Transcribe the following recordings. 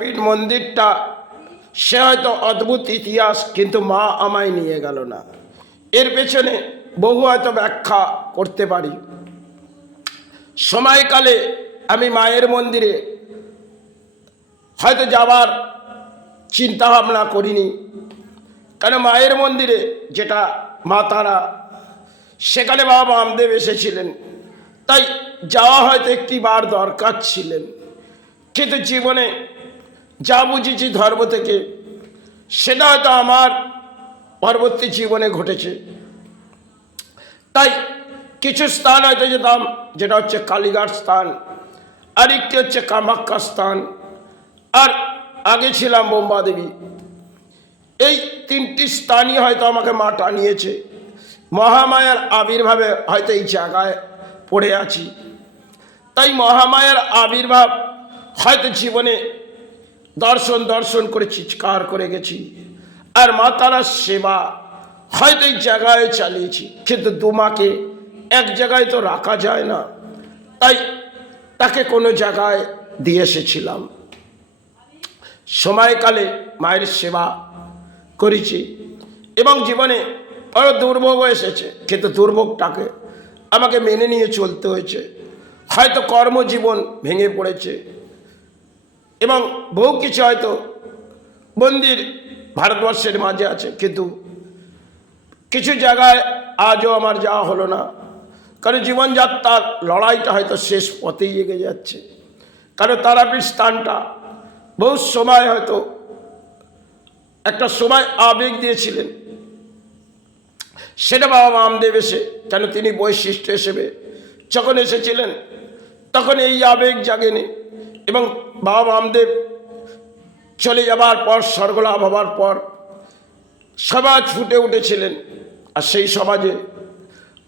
তারাপীঠ মন্দিরটা সে হয়তো অদ্ভুত ইতিহাস, কিন্তু মা আমায় নিয়ে গেল না। এর পেছনে বহু হয়তো ব্যাখ্যা করতে পারি। সময়কালে আমি মায়ের মন্দিরে হয়তো যাবার চিন্তা ভাবনা করিনি, কারণ মায়ের মন্দিরে যেটা মা তারা, সেখানে বাবা বামদেব এসেছিলেন, তাই যাওয়া হয়তো একটি বার দরকার ছিলেন। কিন্তু জীবনে যা বুঝেছি ধর্ম থেকে, সেটা হয়তো আমার পরবর্তী জীবনে ঘটেছে। তাই কিছু স্থান হয়তো যেতাম, যেটা হচ্ছে কালীঘাট স্থান, আরেকটি হচ্ছে কামাখ্যা স্থান, আর আগে ছিলাম বোম্বাদেবী। এই তিনটি স্থানই হয়তো আমাকে মা টানিয়েছে। মহামায়ার আবির্ভাবে হয়তো এই জায়গায় পড়ে আছি। তাই মহামায়ার আবির্ভাব হয়তো জীবনে দর্শন করে চিৎকার করে গেছি, আর মা তারার সেবা হয়তো এই জায়গায় চালিয়েছি। কিন্তু দুমাকে এক জায়গায় তো রাখা যায় না, তাই তাকে কোনো জায়গায় দিয়ে এসেছিলাম। সময়কালে মায়ের সেবা করেছি এবং জীবনে আরও দুর্ভোগও এসেছে, কিন্তু দুর্ভোগটাকে আমাকে মেনে নিয়ে চলতে হয়েছে। হয়তো কর্মজীবন ভেঙে পড়েছে এবং বহু কিছু হয়তো মন্দির ভারতবর্ষের মাঝে আছে, কিন্তু কিছু জায়গায় আজও আমার যাওয়া হলো না, কারণ জীবনযাত্রার লড়াইটা হয়তো শেষ পথেই এগিয়ে যাচ্ছে। কারণ তারাপীঠ স্থানটা বহু সময় হয়তো একটা সময় আবেগ দিয়েছিলেন, সেটা বাবা বামদেব এসে, কেন তিনি বৈশিষ্ট্য হিসেবে যখন এসেছিলেন তখন এই আবেগ জাগেনি, এবং বাবা বামদেব চলে যাবার পর, স্বর্গলাভ হবার পর সমাজ ফুটে উঠেছিলেন। আর সেই সমাজে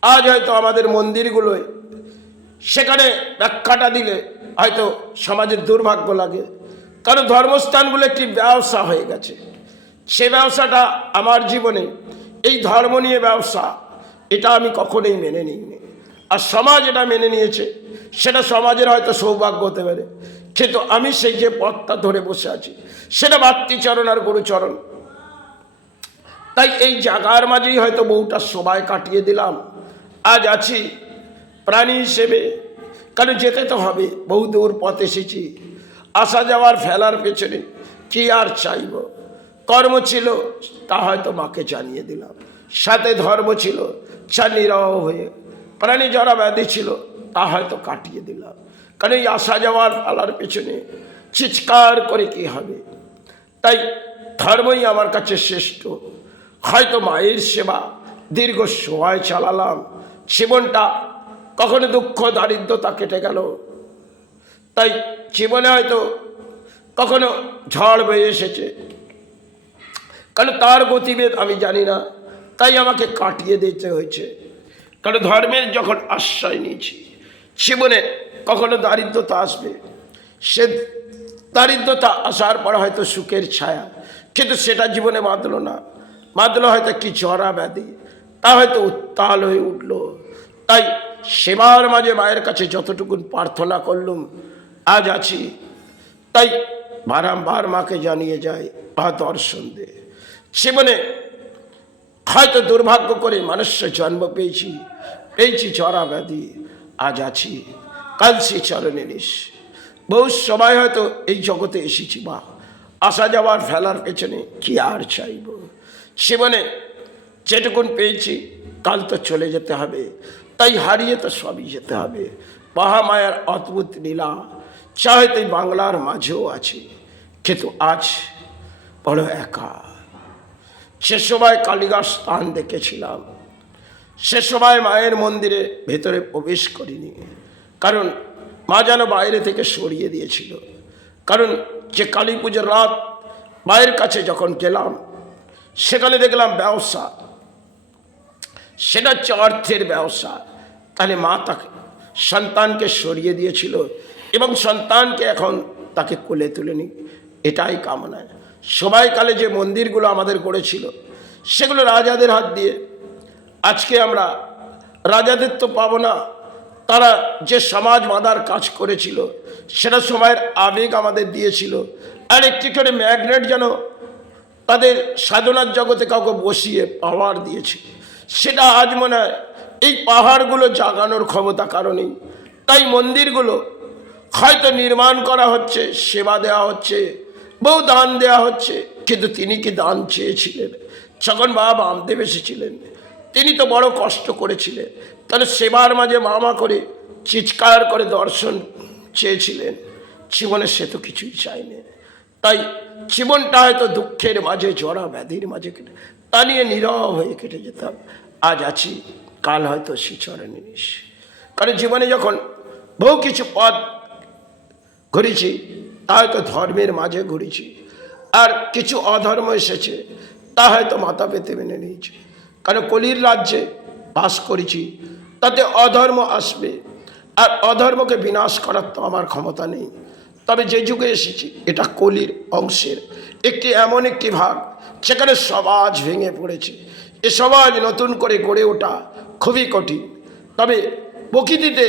আজ হয়তো আমাদের মন্দিরগুলোয় সেখানে ব্যাখ্যাটা দিলে হয়তো সমাজের দুর্ভাগ্য লাগে, কারণ ধর্মস্থানগুলো একটি ব্যবসা হয়ে গেছে। সে ব্যবসাটা আমার জীবনে, এই ধর্ম নিয়ে ব্যবসা, এটা আমি কখনোই মেনে নিইনি। আর সমাজ এটা মেনে নিয়েছে, সেটা সমাজের হয়তো সৌভাগ্য হতে পারে, কিন্তু আমি সেই যে পথটা ধরে বসে আছি, সেটা মাতৃচরণ আর গুরুচরণ। তাই এই জায়গার মাঝেই হয়তো বহুটা সময় কাটিয়ে দিলাম। আজ আছি প্রাণী হিসেবে, কারণ যেতে তো হবে, বহু দূর পথ এসেছি। আসা যাওয়ার ফেলার পেছনে কি আর চাইব। কর্ম ছিল, তা হয়তো মাকে জানিয়ে দিলাম। সাথে ধর্ম ছিল, যা নিরহ হয়ে প্রাণী যারা ব্যাধি ছিল, তা হয়তো কাটিয়ে দিলাম। কারণ এই আসা যাওয়ার ফেলার পেছনে চিৎকার করে কি হবে। তাই ধর্মই আমার কাছে শ্রেষ্ঠ। হয়তো মায়ের সেবা দীর্ঘ সময় চালালাম, জীবনটা কখনো দুঃখ দারিদ্রতা কেটে গেল। তাই জীবনে হয়তো কখনো ঝড় বয়ে এসেছে, কারণ তার গতিবেগ আমি জানি না, তাই আমাকে কাটিয়ে দিতে হয়েছে। কারণ ধর্মের যখন আশ্রয় নিয়েছি, জীবনে কখনো দারিদ্রতা আসবে, সে দারিদ্রতা আসার পর হয়তো সুখের ছায়া, কিন্তু সেটা জীবনে বাঁধলো না, বাঁধলো হয়তো কি জরা ব্যাধি, তা হয়তো উত্তাল হয়ে উঠল। তাই সেবার মাঝে মায়ের কাছে যতটুকুন প্রার্থনা করলুম, আজ আছি। তাই বারংবার মাকে জানিয়ে যায়, বা দর্শন দে। জীবনে হয়তো দুর্ভাগ্য করে মানুষের জন্ম পেয়েছি জরা ব্যাধি, আজ আছি কালসি চরণে নিস। বহু সময় হয়তো এই জগতে এসেছি মা, আসা যাওয়ার ফেলার পেছনে কি আর চাইব। জীবনে যেটুকুন পেয়েছি, কাল তো চলে যেতে হবে, তাই হারিয়ে তো সবই যেতে হবে। মহামায়ার অদ্ভুত লীলা যা হয়তো এই বাংলার মাঝেও আছে, কিন্তু আজ বড় একা। সে সময় কালীঘাট স্থান দেখেছিলাম, সে সময় মায়ের মন্দিরে ভেতরে প্রবেশ করিনি, কারণ মা যেন বাইরে থেকে সরিয়ে দিয়েছিল। কারণ যে কালী পুজোর রাত মায়ের কাছে যখন গেলাম, সেখানে দেখলাম ব্যবসা, সেটা হচ্ছে অর্থের ব্যবসা। তাহলে মা তাকে সন্তানকে সরিয়ে দিয়েছিল এবং সন্তানকে এখন তাকে কোলে তুলেনি, এটাই কামনায়। সময়কালে যে মন্দিরগুলো আমাদের গড়েছিল, সেগুলো রাজাদের হাত দিয়ে। আজকে আমরা রাজাদের তো পাবো না, তারা যে সমাজ বাঁধার কাজ করেছিল, সেটা সময়ের আবেগ আমাদের দিয়েছিল। আর একটি করে ম্যাগনেট যেন তাদের সাধনার জগতে কাউকে বসিয়ে পাওয়ার দিয়েছে। সেটা আজ মনে হয় এই পাহাড়গুলো জাগানোর ক্ষমতা কারণেই। তাই মন্দিরগুলো হয়তো নির্মাণ করা হচ্ছে, সেবা দেওয়া হচ্ছে, বহু দান দেওয়া হচ্ছে, কিন্তু তিনি কি দান চেয়েছিলেন? যখন বাবা বামদেব এসেছিলেন তিনি তো বড় কষ্ট করেছিলেন, তাহলে সেবার মাঝে মামা করে চিৎকার করে দর্শন চেয়েছিলেন। জীবনে সে তো কিছুই চায়নি। তাই জীবনটা হয়তো দুঃখের মাঝে, জরা ব্যাধির মাঝে কেটে, তা নিয়ে নীরব হয়ে কেটে যেতাম। আজ আছি, কাল হয়তো শ্রীচরণে নিস। কারণ জীবনে যখন বহু কিছু পথ ঘুরেছি, তা হয়তো ধর্মের মাঝে ঘুরেছি, আর কিছু অধর্ম এসেছে, তা হয়তো মাথা পেতে মেনে নিয়েছি। কারণ কলির রাজ্যে বাস করেছি, তাতে অধর্ম আসবে, আর অধর্মকে বিনাশ করার তো আমার ক্ষমতা নেই। তবে যে যুগে এসেছি এটা কলির অংশের একটি এমন একটি ভাগ, সেখানে সমাজ ভেঙে পড়েছে। এ সমাজ নতুন করে গড়ে ওঠা খুবই কঠিন। তবে প্রকৃতিতে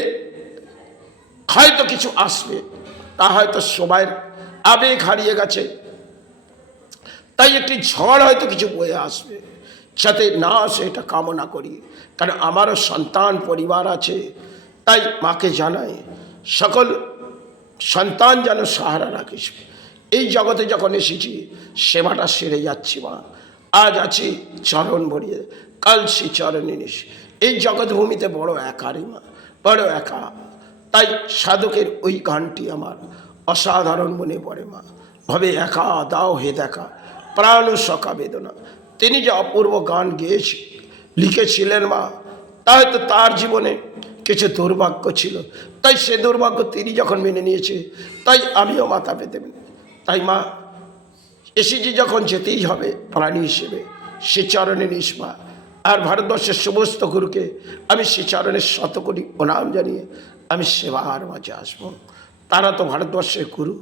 হয়তো কিছু আসবে, তা হয়তো সময়ের আবেগ হারিয়ে গেছে, তাই একটি ঝড় হয়তো কিছু বয়ে আসবে, যাতে না আসে এটা কামনা করি। কারণ আমারও সন্তান পরিবার আছে, তাই মাকে জানাই সকল সন্তান যেন সাহারা রাখিস। এই জগতে যখন এসেছি সেবাটা সেরে যাচ্ছি মা। আজ আছি চরণ ভরিয়ে, কাল সে চরণে নিস। এই জগৎভূমিতে বড় একারই মা, বড় একা। তাই সাধকের ওই গানটি আমার অসাধারণ মনে পড়ে মা। ভবে একা দাও হে দেখা, প্রাণ সখা বেদনা। তিনি যে অপূর্ব গান গেয়েছে লিখেছিলেন মা, তা হয়তো তার জীবনে কিছু দুর্ভাগ্য ছিল, তাই সে দুর্ভাগ্য তিনি যখন মেনে নিয়েছে, তাই আমিও মাথা পেতে মেনে। তাই মা এসেছি যখন যেতেই হবে প্রাণী হিসেবে, সে চরণে নিস মা। আর ভারতবর্ষের সমস্ত গুরুকে আমি সে চরণের শতকোটি প্রণাম জানিয়ে আমি সেবার মাঝে আসবো। তারা তো ভারতবর্ষের গুরু,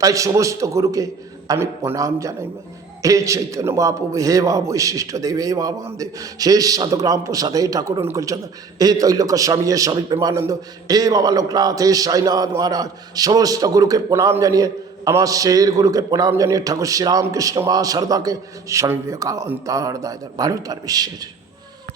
তাই সমস্ত গুরুকে আমি প্রণাম জানাই মা। হে চৈতন্য মহাপ্রভু, হে বাবা বৈশিষ্ট্য দেব, হে বাবা বামদেব, হে সাধক রাম প্রসাদ, হে ঠাকুর অনুকূলচন্দ্র, হে তৈলক স্বামী, হে স্বামী প্রেমানন্দ, হে বাবা লোকনাথ, হে সাইনাথ মহারাজ, সমস্ত গুরুকে প্রণাম জানিয়ে, আমার শের গুরুকে প্রণাম জানিয়ে ঠাকুর শ্রীরামকৃষ্ণ মা শারদাকে, স্বামী বিবেকানন্দ অন্তর্দয় ভারত আর বিশ্বের